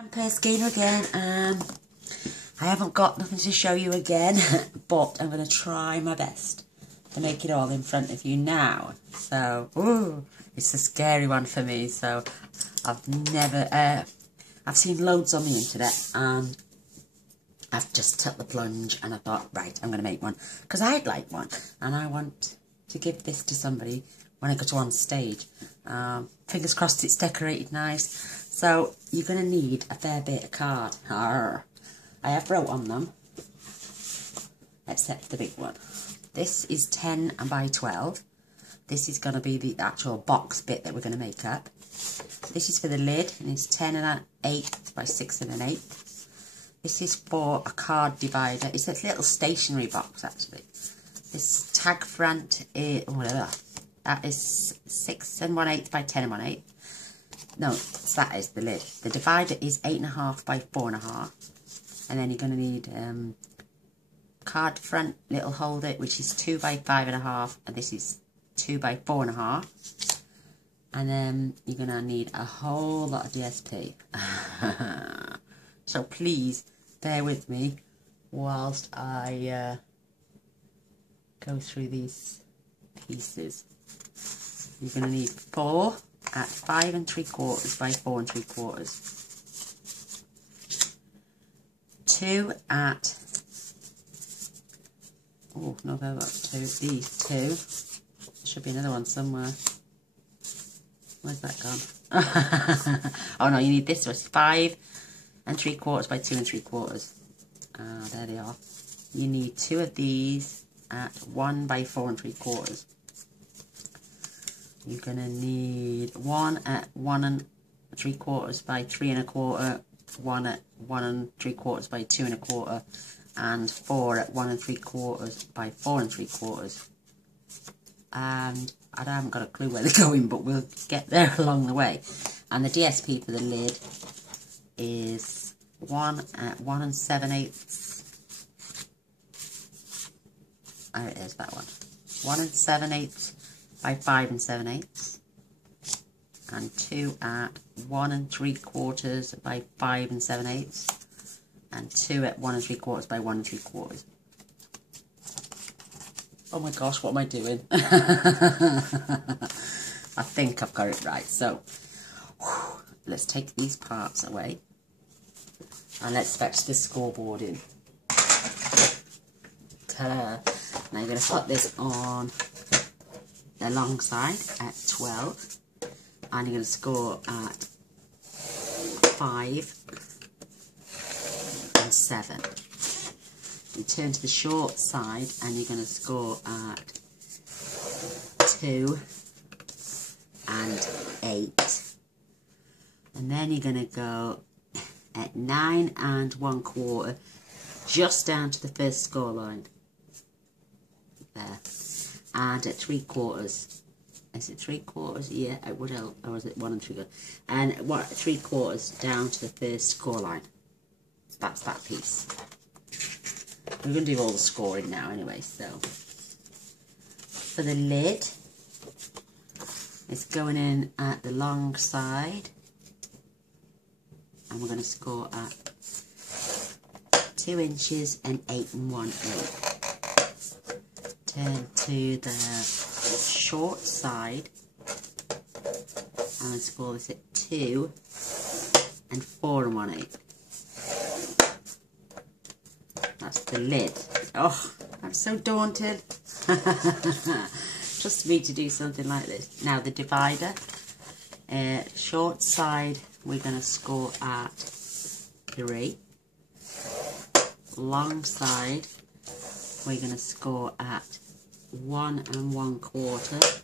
I'm Skeiner again. I haven't got nothing to show you again, but I'm going to try my best to make it all in front of you now. So, ooh, it's a scary one for me. So, I've seen loads on the internet and I've just took the plunge and I thought, right, I'm going to make one. Because I'd like one and I want to give this to somebody when I go to on stage. Fingers crossed it's decorated nice. So, you're going to need a fair bit of card. Arr. I have wrote on them, except the big one. This is 10 by 12. This is going to be the actual box bit that we're going to make up. This is for the lid, and it's 10 1/8 by 6 1/8. This is for a card divider. It's a little stationery box, actually. This tag front is, whatever, that is 6 1/8 by 10 1/8. No, that is the lid. The divider is 8 1/2 by 4 1/2. And then you're going to need card front little holder, which is 2 by 5 1/2, and this is 2 by 4 1/2. And then you're going to need a whole lot of DSP. So please bear with me whilst I go through these pieces. You're going to need 4 at 5 3/4 by 4 3/4. 2 at, oh no, that's 2, these 2, there should be another one somewhere, where's that gone? Oh no, you need this one, 5 3/4 by 2 3/4, there they are. You need 2 of these at 1 by 4 3/4. You're going to need 1 at 1 3/4 by 3 1/4, 1 at 1 3/4 by 2 1/4, and 4 at 1 3/4 by 4 3/4. I haven't got a clue where they're going, but we'll get there along the way. And the DSP for the lid is 1 at 1 7/8. Oh, it is that one. 1 7/8 by 5 7/8. And 2 at 1 3/4 by 5 7/8, and 2 at 1 3/4 by 1 3/4. Oh my gosh, what am I doing? I think I've got it right. So, let's take these parts away and let's fetch the scoreboard in. Ta-da! Now you're going to put this on the long side at 12. And you're going to score at 5 and 7. You turn to the short side and you're going to score at 2 and 8. And then you're going to go at 9 and 1/4, just down to the first score line. There. And at 3/4. Is it 3/4? Yeah, it would help. Or is it 1 3/4? And 3/4 down to the first score line. That's that piece. We're going to do all the scoring now anyway, so. For the lid, it's going in at the long side. And we're going to score at 2 inches and 8 1/8. Turn to the short side and score this at 2 and 4 1/8. That's the lid. Oh, I'm so daunted. Just me to do something like this. Now the divider, short side we're going to score at 3. Long side we're going to score at 1 1/4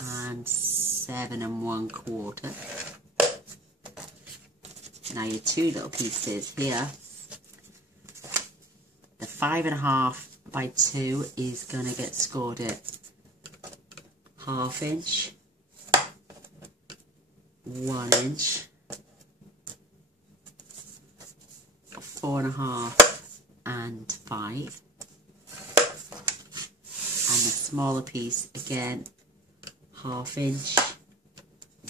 and 7 1/4. Now your 2 little pieces here, the 5 1/2 by 2 is going to get scored at 1/2 inch, 1 inch, 4 1/2 and 5. And the smaller piece again, 1/2 inch,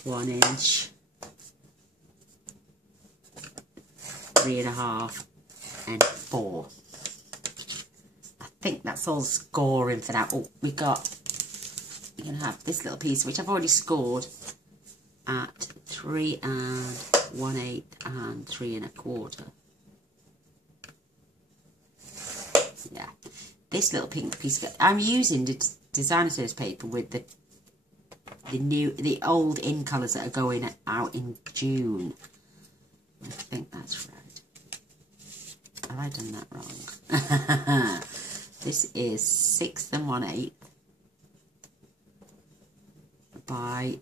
1 inch, 3.5 and 4. I think that's all scoring for now. Oh, we're going to have this little piece, which I've already scored at 3 1/8 and 3 1/4. Yeah, this little pink piece. I'm using the designer series paper with the old in colours that are going out in June. I think that's right. Have I done that wrong? This is 6 1/8 by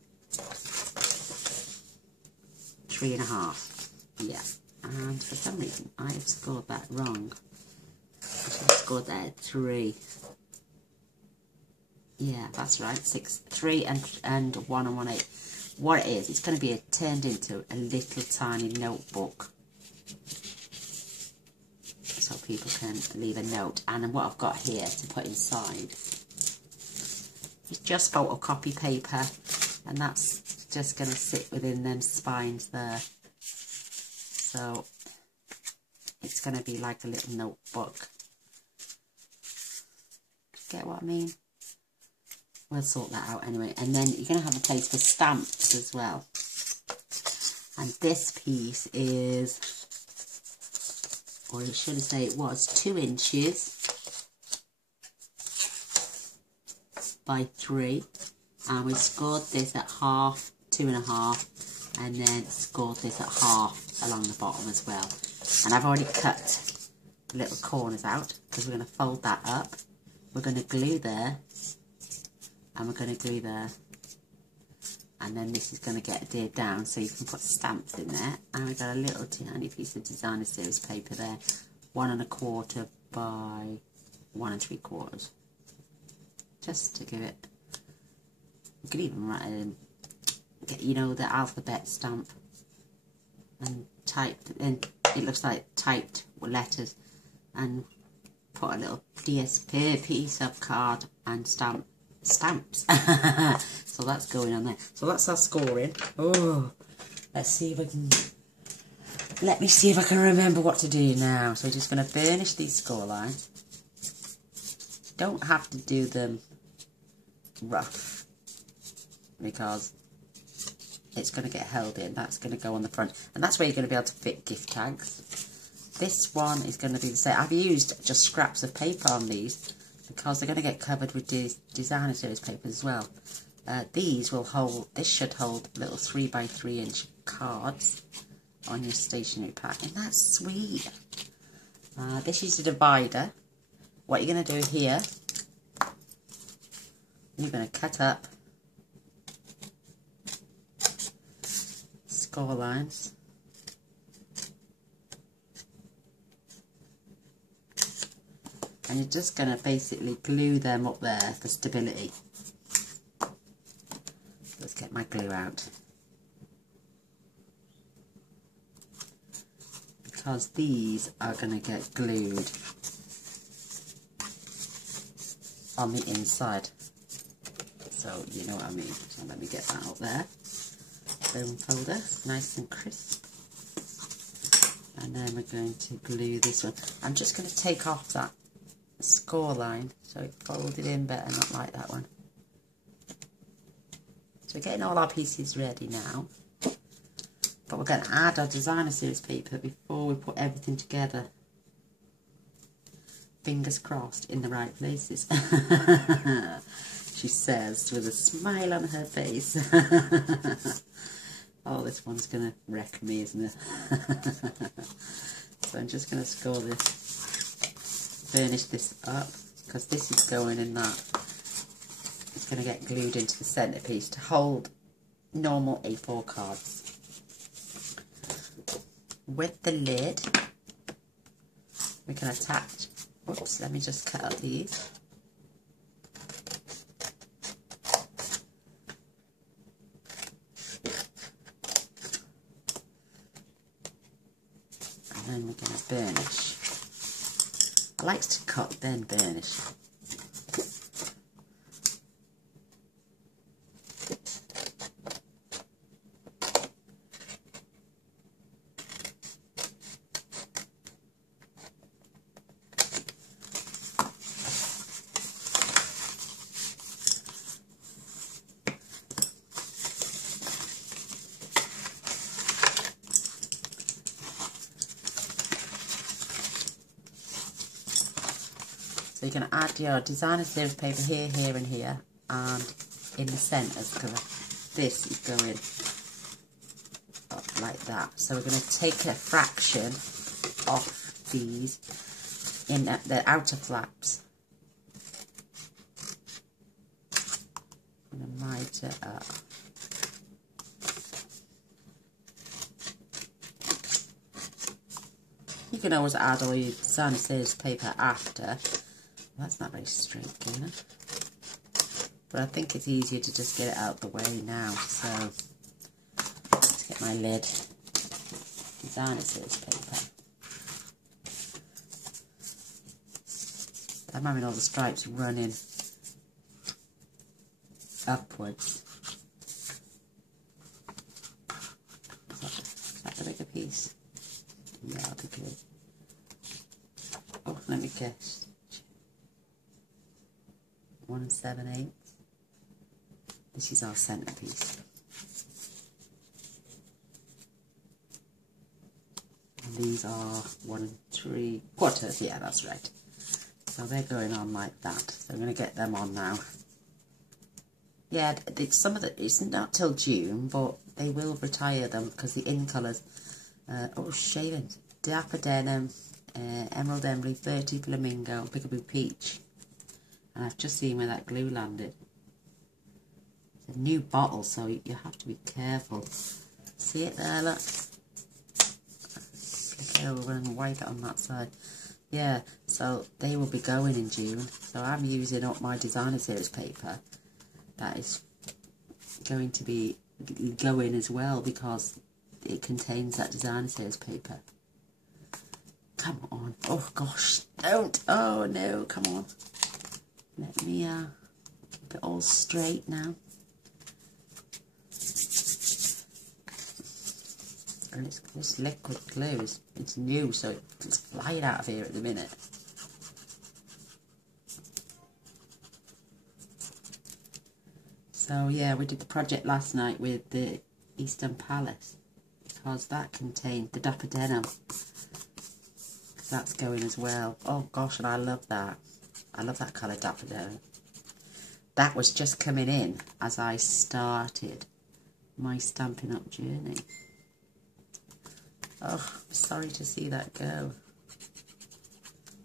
3.5. Yeah, and for some reason I have scored that wrong. I should have scored that at 3. Yeah, that's right. 3 and 1 1/8. What it is, it's going to be turned into a little tiny notebook, so people can leave a note. And what I've got here to put inside is just photocopy paper, and that's just going to sit within them spines there. So it's going to be like a little notebook. Get what I mean? We'll sort that out anyway. And then you're going to have a place for stamps as well. And this piece is, or should I say it was, 2 inches by 3. And we scored this at half, 2.5, and then scored this at half along the bottom as well. And I've already cut the little corners out because we're going to fold that up. We're going to glue there, and we're going to glue there, and then this is going to get adhered down so you can put stamps in there. And we've got a little tiny piece of designer series paper there, 1 1/4 by 1 3/4, just to give it. You could even write in, you know, the alphabet stamp and typed, and it looks like typed letters, and put a little DSP piece of card and stamps. So that's going on there. So that's our scoring. Oh, let's see if I can. Let me see if I can remember what to do now. So we're just going to burnish these score lines. Don't have to do them rough because it's going to get held in. That's going to go on the front, and that's where you're going to be able to fit gift tags. This one is going to be the same. I've used just scraps of paper on these because they're going to get covered with designer series paper as well. These will hold, this should hold little 3 by 3 inch cards on your stationery pack. Isn't that sweet? This is a divider. What you're going to do here, you're going to cut up score lines. And you're just going to basically glue them up there for stability. Let's get my glue out. Because these are going to get glued on the inside. So you know what I mean. So let me get that up there. Bone folder, nice and crisp. And then we're going to glue this one. I'm just going to take off that score line so it folded in better, not like that one. So we're getting all our pieces ready now, but we're going to add our designer series paper before we put everything together. Fingers crossed in the right places. She says with a smile on her face. Oh, this one's going to wreck me, isn't it? So I'm just going to score this, burnish this up, because this is going in that. It's going to get glued into the centrepiece to hold normal A4 cards. With the lid, we can attach, oops, let me just cut up these. And then we're going to burnish. I like to cut then burnish. So you're going to add your designer series paper here, here and here, and in the centres, because this is going up like that. So we're going to take a fraction off these in the outer flaps. I'm going to mite it up. You can always add all your designer series paper after. Well, that's not very straight, is it? But I think it's easier to just get it out the way now. So let's get my lid. Designer series paper. I'm having all the stripes running upwards. Is that the bigger piece? Yeah, I'll be good. Oh, let me guess. 1 7/8. This is our centerpiece. And these are 1 3/4. Yeah, that's right. So they're going on like that. So I'm going to get them on now. Yeah, some of it's not till June, but they will retire them because the in colours. Oh, shavings. Dapper Denim, Emerald Emery, 30 Flamingo, Peekaboo Peach. And I've just seen where that glue landed. It's a new bottle, so you have to be careful. See it there, look? Flick it over and wipe it on that side. Yeah, so they will be going in June. So I'm using up my designer series paper. That is going to be going as well because it contains that designer series paper. Come on. Oh gosh, don't. Oh no, come on. Let me keep it all straight now. And this liquid glue it's new, so it's flying out of here at the minute. So yeah, we did the project last night with the Eastern Palace because that contained the Dapper Denim. That's going as well. Oh gosh, and I love that. I love that colour, Dapper Denim. That was just coming in as I started my Stampin' Up journey. Oh, I'm sorry to see that go.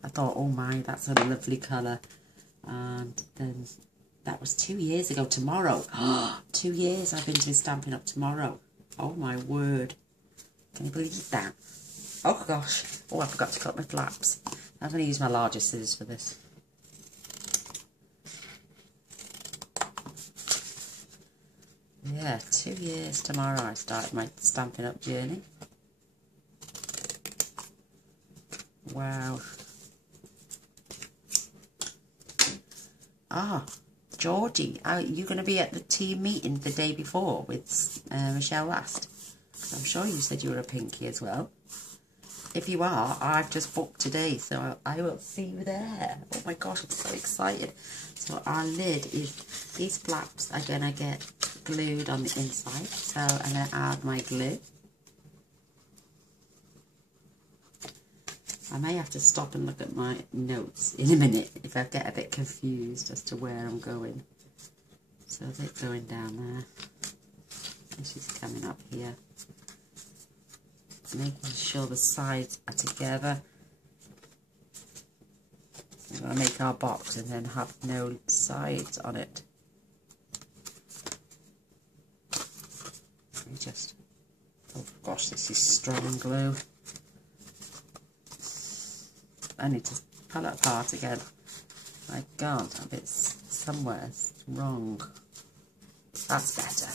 I thought, oh my, that's a lovely colour. And then that was 2 years ago tomorrow. 2 years I've been to Stampin' Up tomorrow. Oh my word. Can you believe that? Oh gosh. Oh, I forgot to cut my flaps. I'm going to use my larger scissors for this. Yeah, 2 years tomorrow I started my Stampin' Up journey. Wow. Ah, Georgie, are you going to be at the team meeting the day before with Michelle Last? I'm sure you said you were a Pinky as well. If you are, I've just booked today, so I will see you there. Oh my gosh, I'm so excited. So our lid is, these flaps are going to get glued on the inside. So I'm going to add my glue. I may have to stop and look at my notes in a minute if I get a bit confused as to where I'm going. So they're going down there. And she's coming up here. Making sure the sides are together. We're going to make our box and then have no sides on it. Let me just... Oh gosh, this is strong glue. I need to pull it apart again. My God, a bit somewhere wrong. That's better.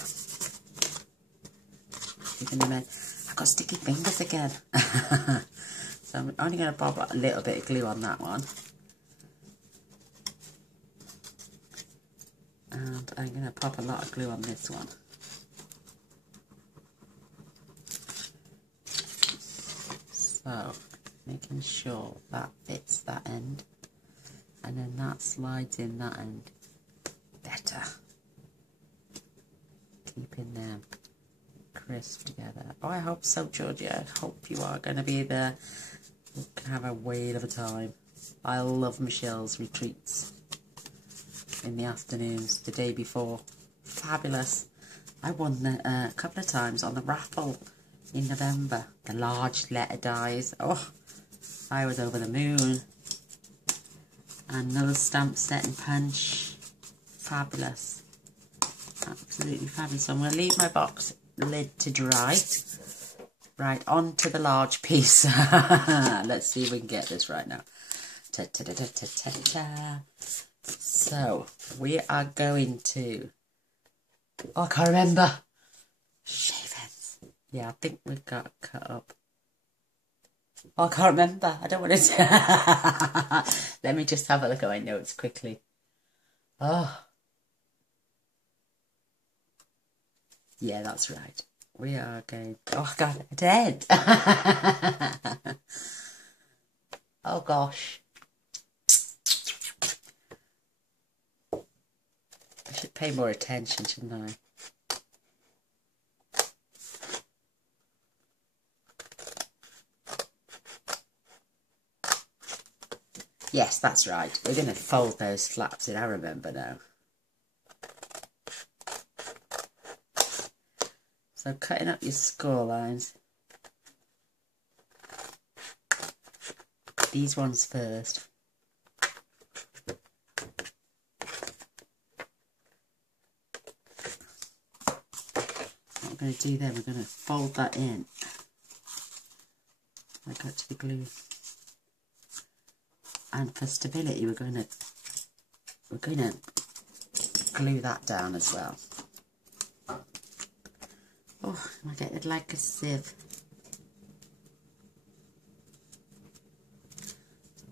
Even in I've got sticky fingers again. So I'm only going to bob a little bit of glue on that one. And I'm going to pop a lot of glue on this one. So, making sure that fits that end. And then that slides in that end. Better. Keeping them crisp together. Oh, I hope so, Georgia. I hope you are going to be there. We can have a whale of a time. I love Michelle's retreats in the afternoons, the day before. Fabulous. I won a couple of times on the raffle in November. The large letter dies. Oh, I was over the moon. And another stamp set and punch. Fabulous. Absolutely fabulous. So I'm going to leave my box lid to dry. Right, on to the large piece. Let's see if we can get this right now. Ta -ta -ta -ta -ta -ta -ta. So, we are going to... Oh, I can't remember. Shavings. Yeah, I think we've got cut up. Oh, I can't remember. I don't want to... Let me just have a look at my notes quickly. Oh. Yeah, that's right. We are going... Oh, God, dead. Oh, gosh. I should pay more attention, shouldn't I? Yes, that's right. We're going to fold those flaps in, I remember now. So cutting up your score lines. These ones first. What we're going to do then, we're going to fold that in. I got to the glue. And for stability, we're going to glue that down as well. Oh, I get it like a sieve.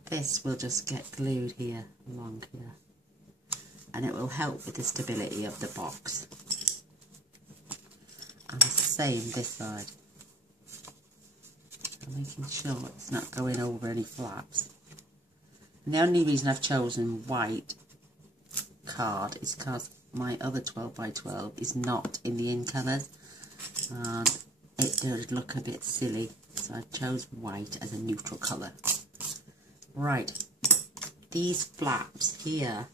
This will just get glued here, along here. And it will help with the stability of the box. And the same this side. I'm making sure it's not going over any flaps. And the only reason I've chosen white card is because my other 12 by 12 is not in the in colours. And it does look a bit silly. So I chose white as a neutral colour. Right, these flaps here,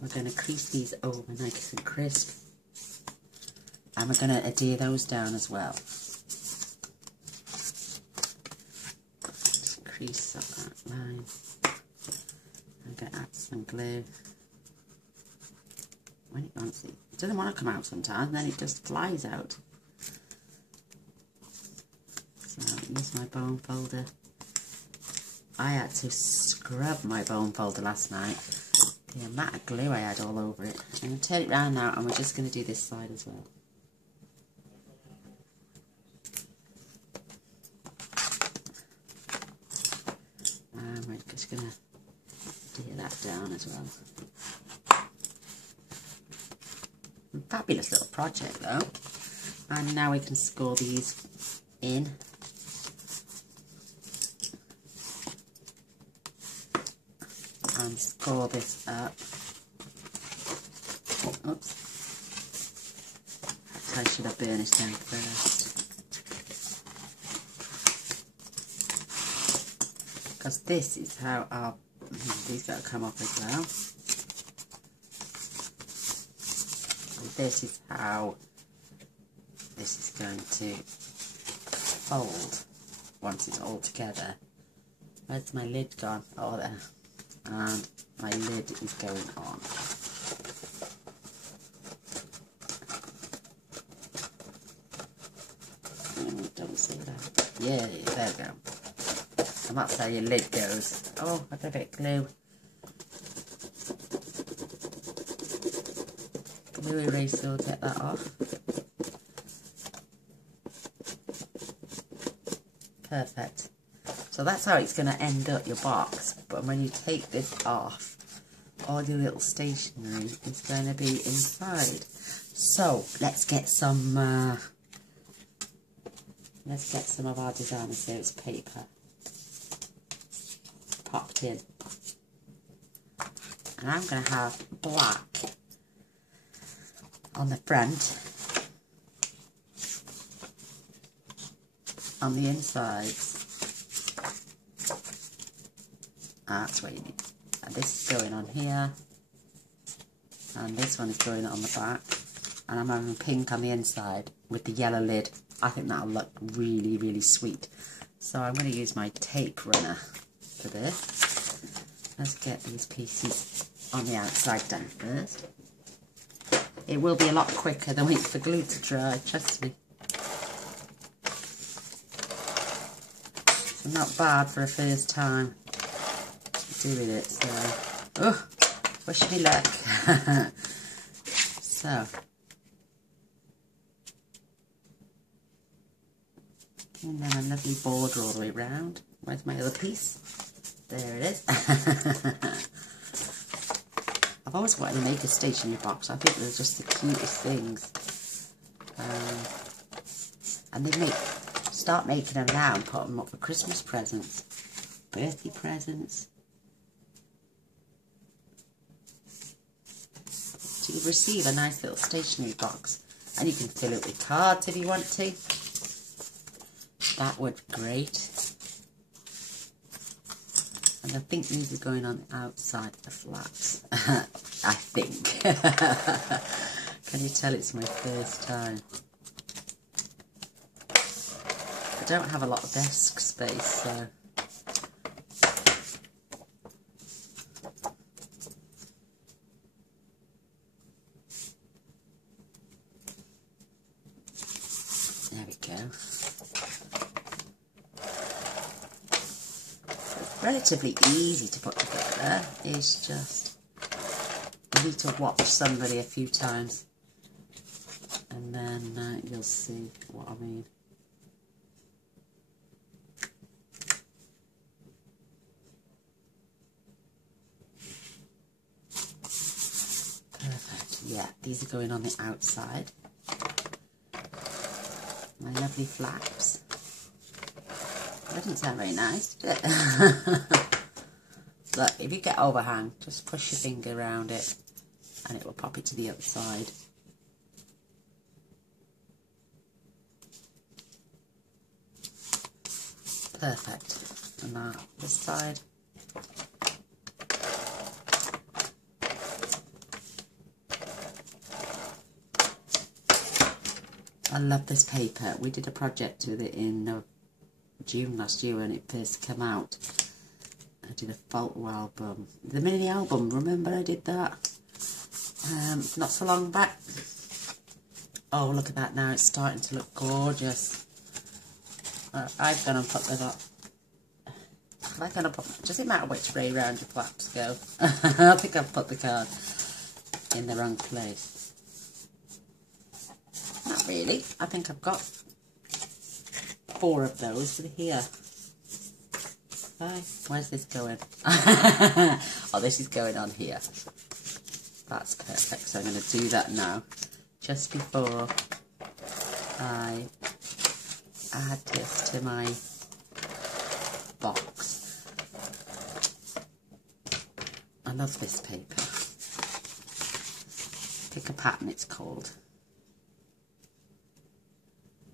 we're going to crease these over nice and crisp, and we're going to adhere those down as well. Just crease up that line. I'm going to add some glue. When it wants it doesn't want to come out sometimes, and then it just flies out. So I'll use my bone folder. I had to scrub my bone folder last night. The amount of glue I had all over it. I'm going to turn it round now, and we're just going to do this side as well. And we're just going to adhere that down as well. Fabulous little project though. And now we can score these in. And score this up. Oops. Perhaps I should have burnished them first. Because this is how our... These got to come off as well. And this is how this is going to fold once it's all together. Where's my lid gone? Oh, there. And my lid is going on. Don't say that. Yeah, there we go. And that's how your lid goes. Oh, I got a bit of glue. Glue eraser will get that off. Perfect. So that's how it's going to end up your box. But when you take this off, all your little stationery is going to be inside. So let's get some of our designer series paper popped in. And I'm going to have black on the front, on the insides, That's where you need. And this is going on here. And this one is going on the back. And I'm having pink on the inside with the yellow lid. I think that'll look really, really sweet. So I'm going to use my tape runner for this. Let's get these pieces on the outside down first. It will be a lot quicker than waiting for glue to dry, trust me. So not bad for a first time doing it, so... Oh, wish me luck. So... And then a lovely border all the way round. Where's my other piece? There it is. I've always wanted to make a stationery box. I think they're just the cutest things. And they start making them now and put them up for Christmas presents, birthday presents. So you receive a nice little stationery box, and you can fill it with cards if you want to. That would be great. And I think these are going on the outside of the flaps. I think. Can you tell it's my first time? I don't have a lot of desk space, so... There we go. Relatively easy to put together. It's just you need to watch somebody a few times and then you'll see what I mean. Perfect. Yeah, these are going on the outside. My lovely flaps. That didn't sound very nice, did it? Look, if you get overhang, just push your finger around it and it will pop it to the other side. Perfect. And now this side. I love this paper. We did a project with it in June last year when it first came out. I did a photo album, the mini album, remember I did that not so long back. Oh, look at that now, it's starting to look gorgeous. I've gone and put that up. Does it matter which way round your flaps go? I think I've put the card in the wrong place. Not really, I think I've got 4 of those with here. Where's this going? Oh, this is going on here. That's perfect. So I'm going to do that now, just before I add this to my box. I love this paper. Pick a Pattern it's called.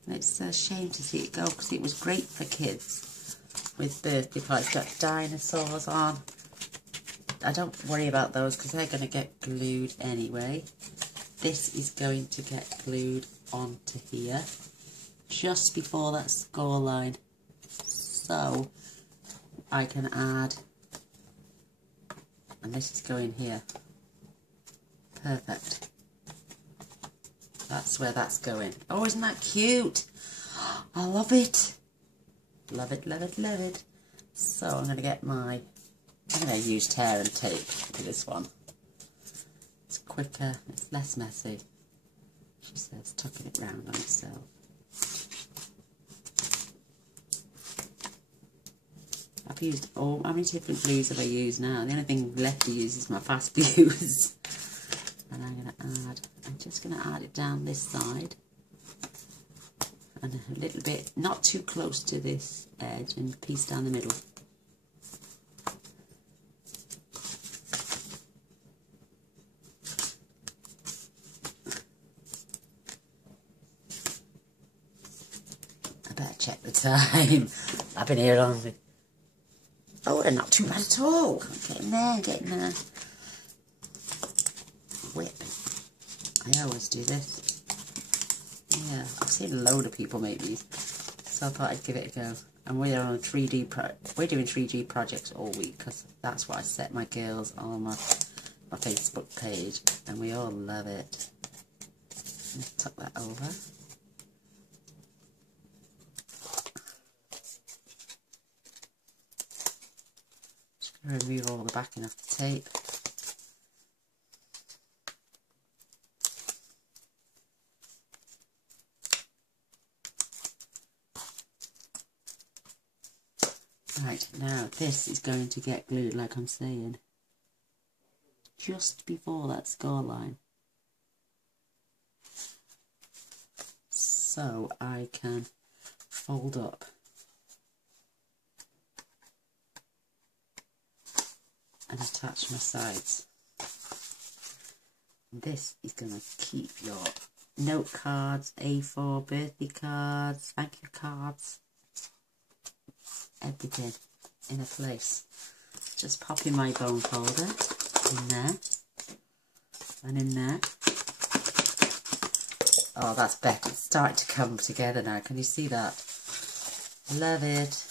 And it's a shame to see it go because it was great for kids with birthday parties. Got dinosaurs on. I don't worry about those because they're going to get glued anyway. This is going to get glued onto here just before that score line, so I can add, and this is going here. Perfect. That's where that's going. Oh, isn't that cute? I love it. Love it, love it, love it. So I'm going to get my, I'm going to use tear and tape for this one. It's quicker, it's less messy. She says, tucking it round on itself. I've used all, how many different glues have I used now? The only thing left to use is my fast glues. And I'm going to add, I'm just going to add it down this side. And a little bit, not too close to this edge, and a piece down the middle. I better check the time. I've been here long. Oh, they're not too bad at all. Get in there, get in there. Whip. I always do this. Yeah, I've seen a load of people make these, so I thought I'd give it a go. And we're on a 3D we're doing 3D projects all week because that's what I set my girls on my Facebook page, and we all love it. Let's tuck that over. Just going to remove all the backing off the tape. Right, now this is going to get glued, like I'm saying, just before that score line, so I can fold up and attach my sides. This is going to keep your note cards, A4, birthday cards, thank you cards, everything in a place. Just pop in my bone folder in there and in there. Oh, that's better. It's starting to come together now. Can you see that? Love it.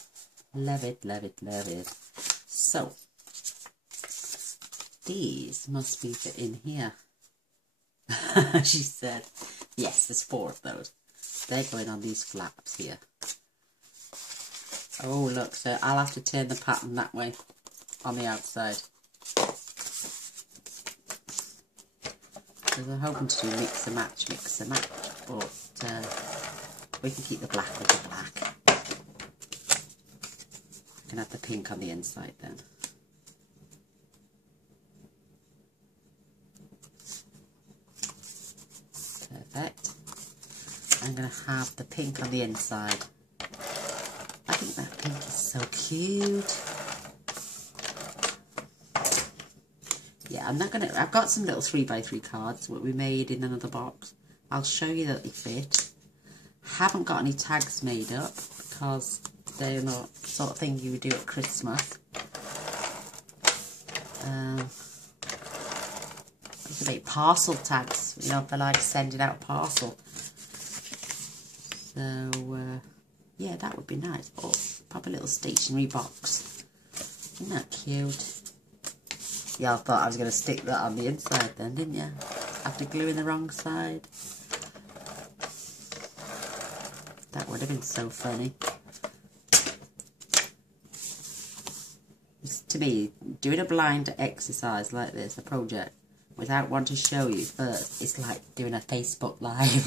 Love it, love it, love it. So, these must be fit in here. She said. Yes, there's 4 of those. They're going on these flaps here. Oh, look, so I'll have to turn the pattern that way on the outside. Because I'm hoping to do mix and match, but we can keep the black with the black. I can have the pink on the inside then. Perfect. I'm going to have the pink on the inside. I think that pink is so cute. Yeah, I'm not gonna. I've got some little 3x3 cards that we made in another box. I'll show you that they fit. Haven't got any tags made up because they're not the sort of thing you would do at Christmas. You can make parcel tags, you know, for like sending out a parcel. So yeah, that would be nice. Or pop a little stationery box. Isn't that cute? Yeah, I thought I was going to stick that on the inside then, didn't you? After gluing the wrong side. That would have been so funny. To me, doing a blind exercise like this, a project, without one to show you first, it's like doing a Facebook Live.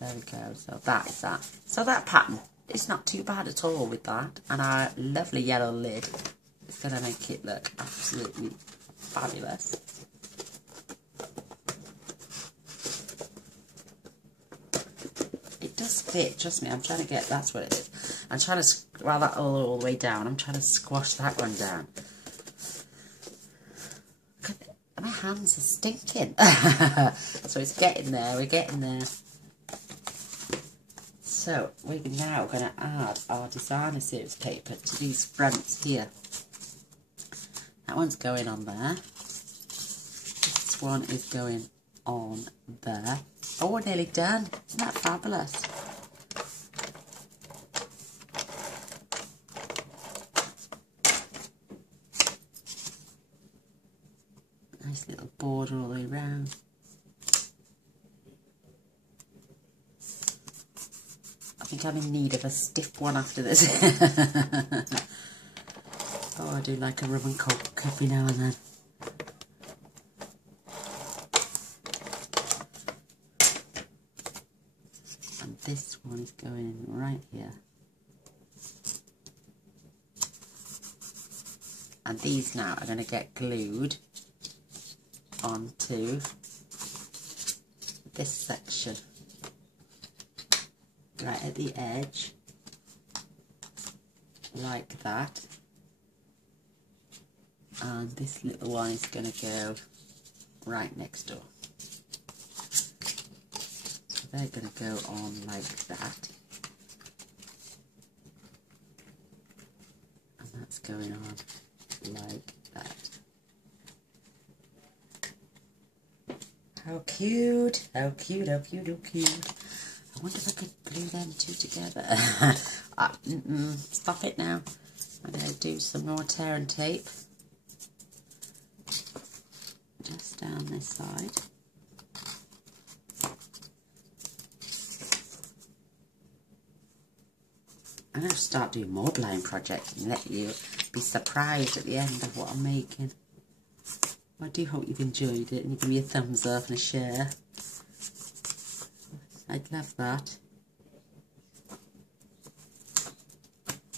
There we go. So that is that. So that pattern, it's not too bad at all with that. And our lovely yellow lid is going to make it look absolutely fabulous. It does fit, trust me. I'm trying to get, that's what it is. I'm trying to, while that all the way down, I'm trying to squash that one down. My hands are stinking. So it's getting there, we're getting there. So we're now going to add our designer series paper to these fronts here. That one's going on there. This one is going on there. Oh, we're nearly done. Isn't that fabulous? Nice little border all the way around. I think I'm in need of a stiff one after this. Oh, I do like a rum and coke every now and then. And this one is going in right here. And these now are going to get glued onto this section. Right at the edge, like that, and this little one is going to go right next door. So they're going to go on like that. that's going on like that. How cute, how cute, how cute, how cute. I wonder if I could glue them two together. Stop it now. I'm going to do some more tear and tape. Just down this side. I'm going to start doing more blind projects and let you be surprised at the end of what I'm making. I do hope you've enjoyed it and you give me a thumbs up and a share. I'd love that.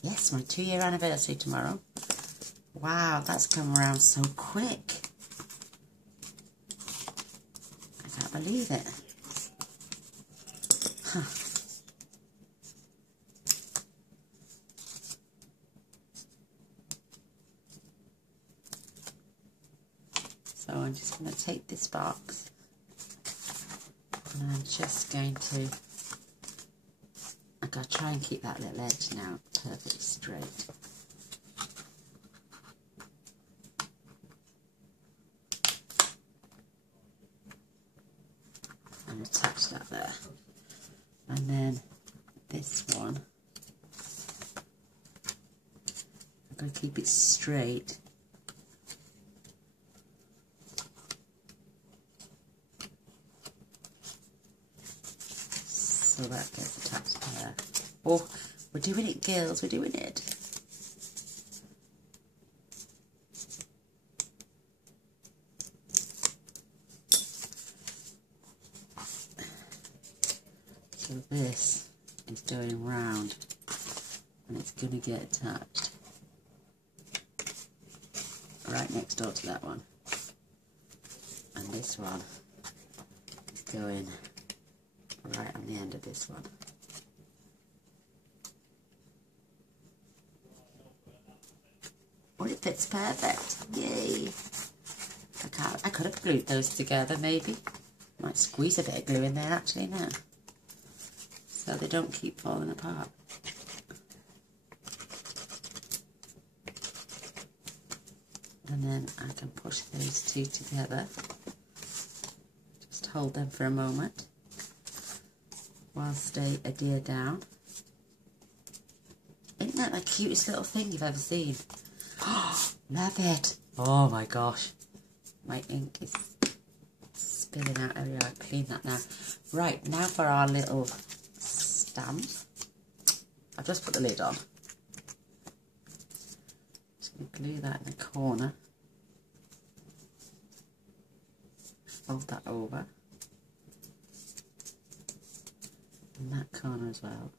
Yes, my 2-year anniversary tomorrow. Wow, that's come around so quick. I can't believe it. Huh. So I'm just going to take this box and I'm just going to, I've got to try and keep that little edge now perfectly straight. And attach that there. And then this one, I'm going to keep it straight. So that gets attached there. Oh, we're doing it, girls, we're doing it. So this is going round and it's going to get attached right next door to that one. And this one is going right on the end of this one. Oh, it fits perfect. Yay. I could have glued those together maybe. Might squeeze a bit of glue in there actually now, so they don't keep falling apart. And then I can push those two together. Just hold them for a moment whilst they adhere down. Isn't that the cutest little thing you've ever seen? Oh, love it! Oh my gosh, my ink is spilling out everywhere. I'll clean that now. Right, now for our little stamp. I've just put the lid on. Just going to glue that in the corner. Fold that over. In that corner as well.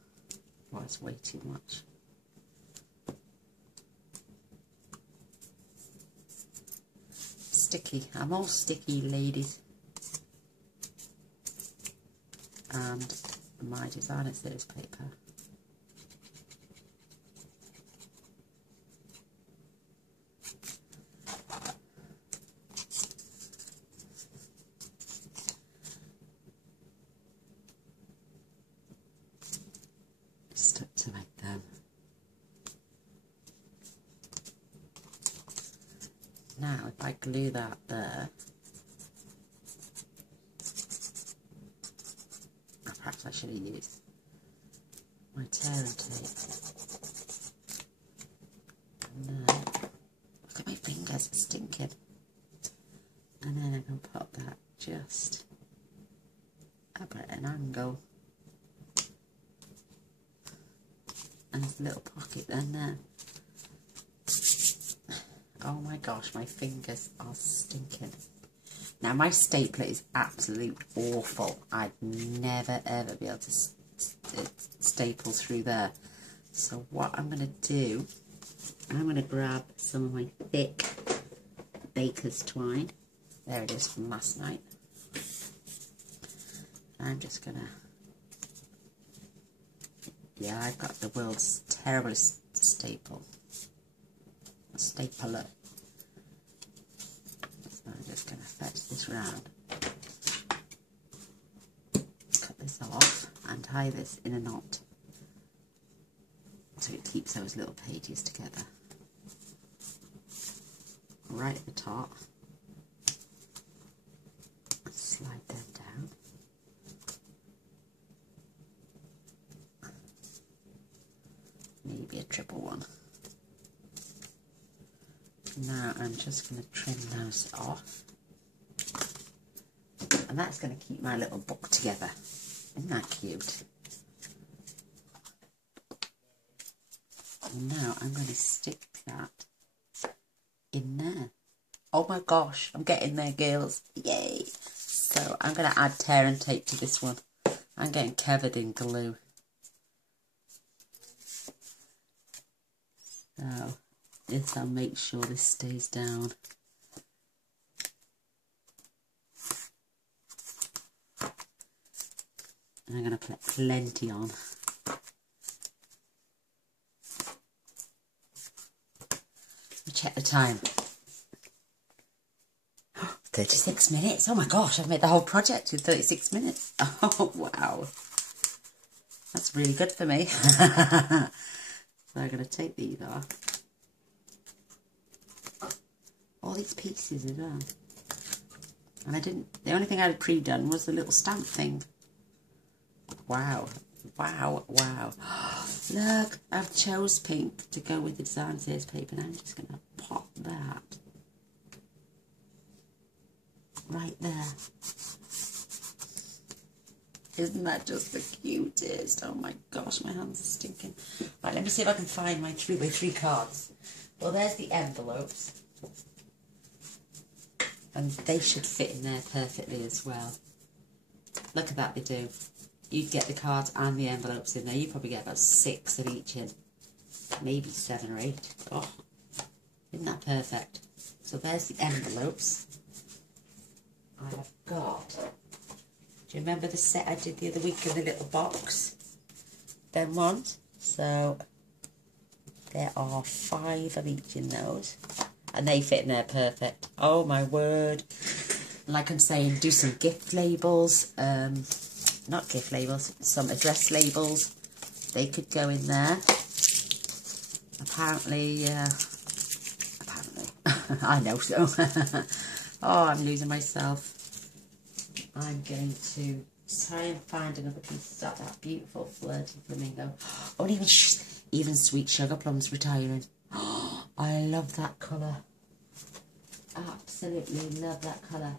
Oh, it's way too much. Sticky. I'm all sticky, ladies. And my designer series paper. Stuck to like them. Now, if I glue that there, perhaps I should have used my tear and tape. And then, look at my fingers, it's stinking. And then I can pop that just up at an angle. And there's a little pocket then there. Oh my gosh, my fingers are stinking. Now my stapler is absolutely awful. I'd never ever be able to staple through there. So what I'm going to do, I'm going to grab some of my thick baker's twine. There it is from last night. I'm just going to, yeah, I've got the world's terriblest stapler. So I'm just going to fetch this round, cut this off and tie this in a knot so it keeps those little pages together. right at the top. Slide them down. Maybe a triple one. Now I'm just going to trim those off. And that's going to keep my little book together. Isn't that cute? And now I'm going to stick that in there. Oh my gosh, I'm getting there, girls. Yay! So I'm going to add tear and tape to this one. I'm getting covered in glue. So this, I'll make sure this stays down. And I'm going to put plenty on. Check the time. 36 minutes. Oh my gosh, I've made the whole project in 36 minutes. Oh wow. That's really good for me. So I'm going to take these off. All these pieces as well. And the only thing I had pre-done was the little stamp thing. Wow. Wow, wow. Look, I've chose pink to go with the design series paper, and I'm just going to pop that right there. Isn't that just the cutest? Oh my gosh, my hands are stinking. Right, let me see if I can find my 3x3 cards. Well, there's the envelopes. And they should fit in there perfectly as well. Look at that, they do. You'd get the cards and the envelopes in there. You probably get about 6 of each in. Maybe 7 or 8. Oh, isn't that perfect? So there's the envelopes. I have got... Do you remember the set I did the other week in the little box? Them ones. So there are 5 of each in those. And they fit in there perfect. Oh my word. Like I'm saying, do some gift labels. Not gift labels, some address labels. They could go in there. Apparently, I know so. Oh, I'm losing myself. I'm going to try and find another piece of that beautiful flirty flamingo. Oh, and even Sweet Sugar Plum's retiring. Oh, I love that colour. Absolutely love that colour.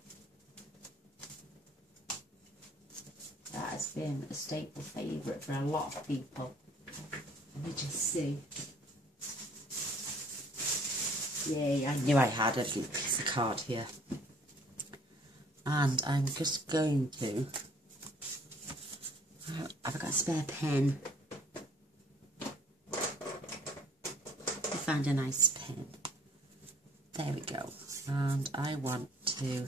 That has been a staple favourite for a lot of people. Let me just see. Yay, I knew I had a little piece of card here. And I'm just going to... Have I got a spare pen? I found a nice pen. There we go. And I want to...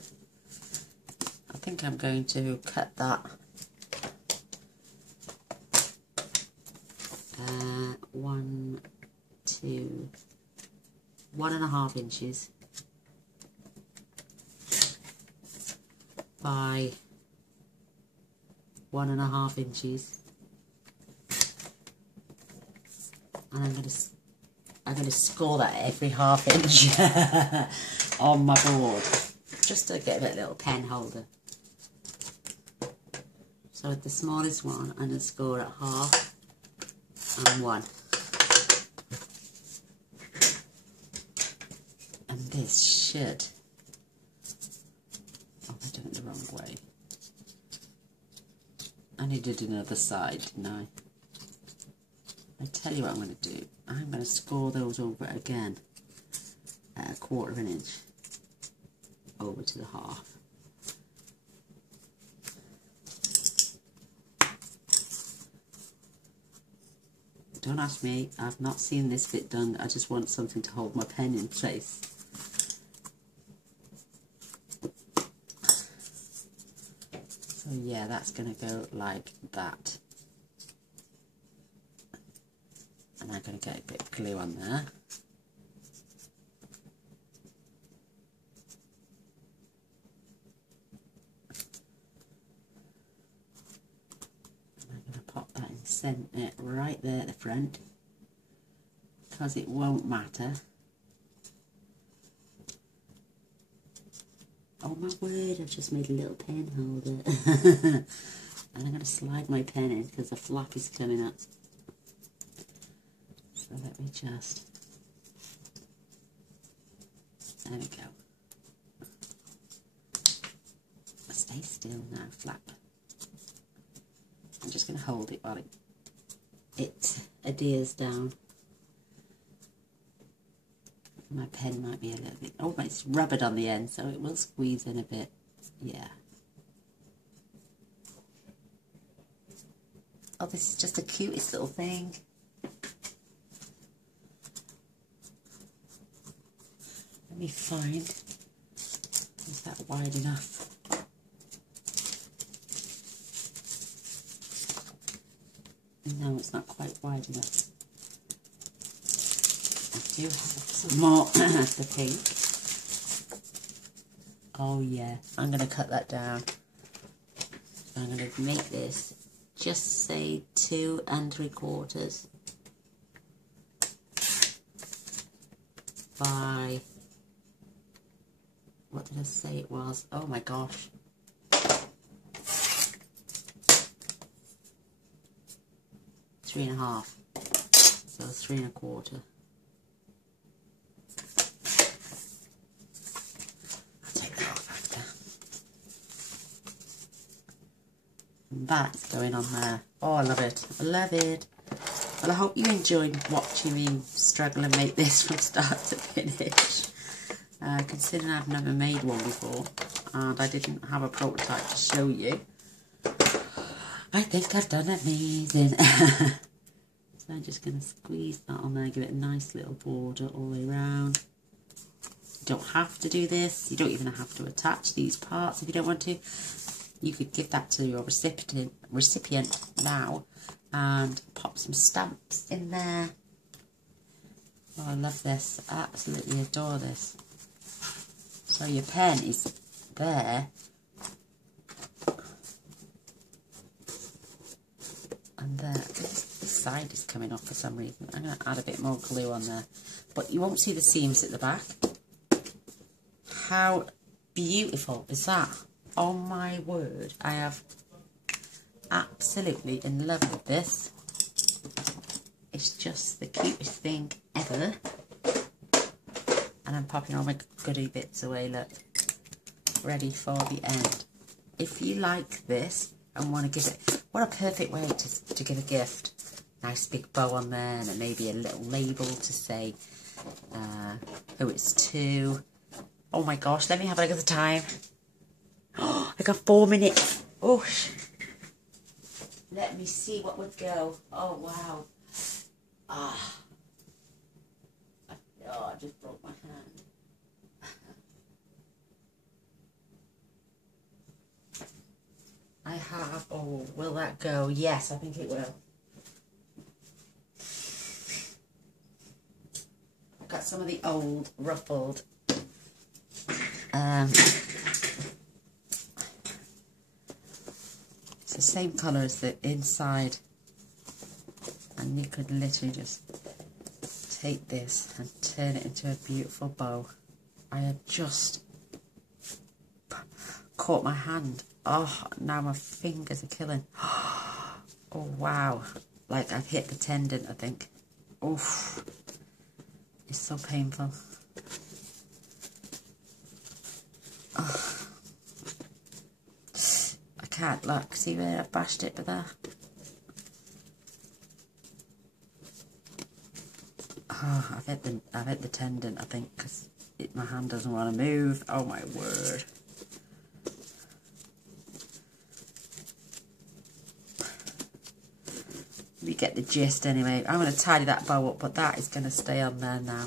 I think I'm going to cut that... 1.5 inches by 1.5 inches, and I'm going to score that every half inch on my board, just to get a little pen holder. So with the smallest one, I'm going to score at half and 1. And this should... Oh, I did it the wrong way. I needed another side, didn't I? I tell you what I'm going to do. I'm going to score those over again at 1/4 inch over to the half. Don't ask me, I've not seen this bit done. I just want something to hold my pen in place. So yeah, that's going to go like that. And I'm going to get a bit of glue on there. And I'm going to pop that in centre right there at the front, because it won't matter. Oh my word, I've just made a little pen holder. And I'm going to slide my pen in because the flap is coming up. So let me just... There we go. Stay still now, flap. I'm just going to hold it while it adheres down. My pen might be a little bit... Oh, it's rubbered on the end, so it will squeeze in a bit. Yeah. Oh, this is just the cutest little thing. Let me find... Is that wide enough? No, it's not quite wide enough. I do have some more of the pink. Oh yeah, I'm going to cut that down. I'm going to make this just say 2 3/4 by, what did I say it was? Oh my gosh. Three and a half, so 3 1/4. I'll take that off after. And that's going on there. Oh, I love it. I love it. Well, I hope you enjoyed watching me struggle and make this from start to finish. Considering I've never made one before and I didn't have a prototype to show you, I think I've done amazing. So I'm just going to squeeze that on there, give it a nice little border all the way around. You don't have to do this. You don't even have to attach these parts if you don't want to. You could give that to your recipient now and pop some stamps in there. Oh, I love this. I absolutely adore this. So your pen is there. And this side is coming off for some reason. I'm going to add a bit more glue on there. But you won't see the seams at the back. How beautiful is that? Oh my word. I am absolutely in love with this. It's just the cutest thing ever. And I'm popping all my goodie bits away, look. Ready for the end. If you like this and want to give it... What a perfect way to give a gift. Nice big bow on there and maybe a little label to say who it's to. Oh my gosh, let me have a look at the time. Oh, I got 4 minutes. Oh, let me see what would go. Oh, wow. Ah. Oh, I just broke my hand. I have, oh, will that go? Yes, I think it will. I've got some of the old ruffled it's the same colour as the inside, and you could literally just take this and turn it into a beautiful bow. I have just caught my hand. Oh, now my fingers are killing. Oh, wow. Like I've hit the tendon, I think. Oof. It's so painful. Oh. I can't look. See where I've bashed it with that? Oh, I've hit the tendon, I think, because my hand doesn't want to move. Oh my word. You get the gist anyway. I'm going to tidy that bow up, but that is going to stay on there now.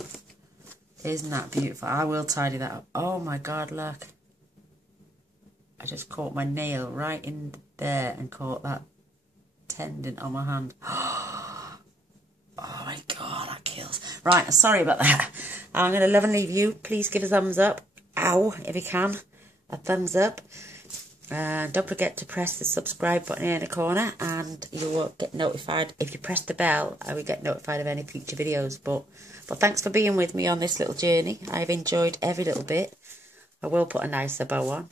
Isn't that beautiful? I will tidy that up. Oh my god, look. I just caught my nail right in there and caught that tendon on my hand. Oh my god, that kills. Right, sorry about that. I'm going to love and leave you. Please give a thumbs up. Ow, if you can. A thumbs up. Don't forget to press the subscribe button in the corner and you will get notified. If you press the bell, I will get notified of any future videos. But thanks for being with me on this little journey. I've enjoyed every little bit. I will put a nicer bow on.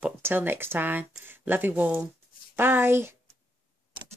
But till next time, love you all. Bye.